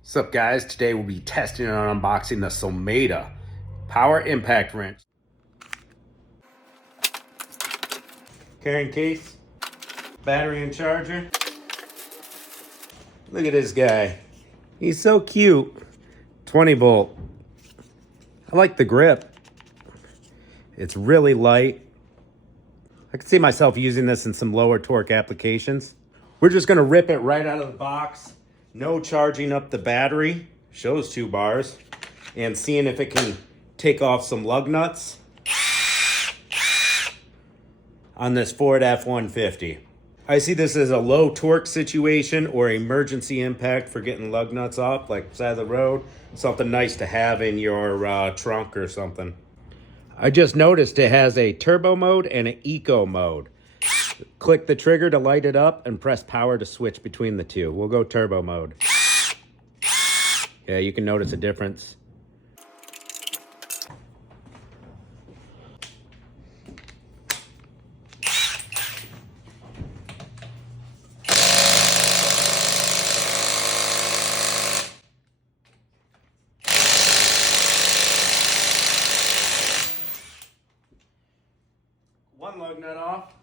What's up, guys? Today we'll be testing and unboxing the Somada Power Impact Wrench. Carrying case, battery and charger. Look at this guy. He's so cute. 20 volt. I like the grip. It's really light. I can see myself using this in some lower torque applications. We're just gonna rip it right out of the box. No charging up the battery. Shows 2 bars. And seeing if it can take off some lug nuts on this Ford F-150. I see this as a low torque situation or emergency impact for getting lug nuts off, like side of the road. Something nice to have in your trunk or something. I just noticed it has a turbo mode and an eco mode. Click the trigger to light it up and press power to switch between the two. We'll go turbo mode. Yeah, you can notice a difference. One lug nut off.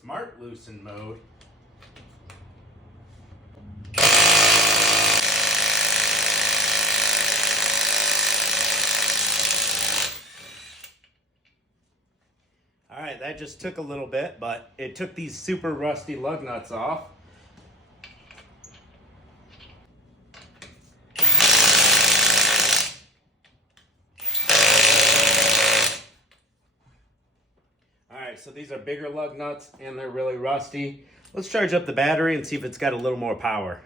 Smart loosen mode. All right, that just took a little bit, but it took these super rusty lug nuts off. So these are bigger lug nuts and they're really rusty. Let's charge up the battery and see if it's got a little more power.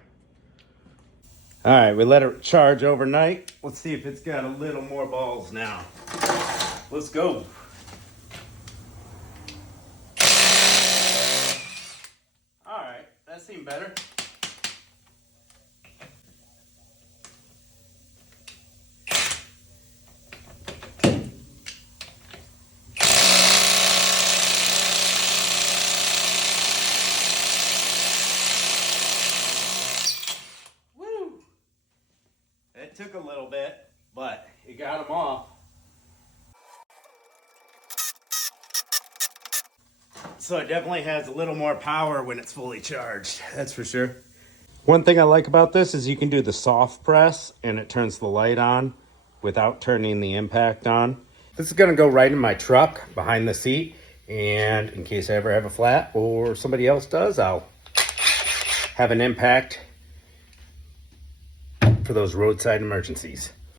All right, we let it charge overnight. Let's see if it's got a little more balls now. Let's go. All right, that seemed better. It took a little bit, but it got them off. So it definitely has a little more power when it's fully charged, that's for sure. One thing I like about this is you can do the soft press and it turns the light on without turning the impact on. This is gonna go right in my truck behind the seat, and in case I ever have a flat or somebody else does, I'll have an impact for those roadside emergencies.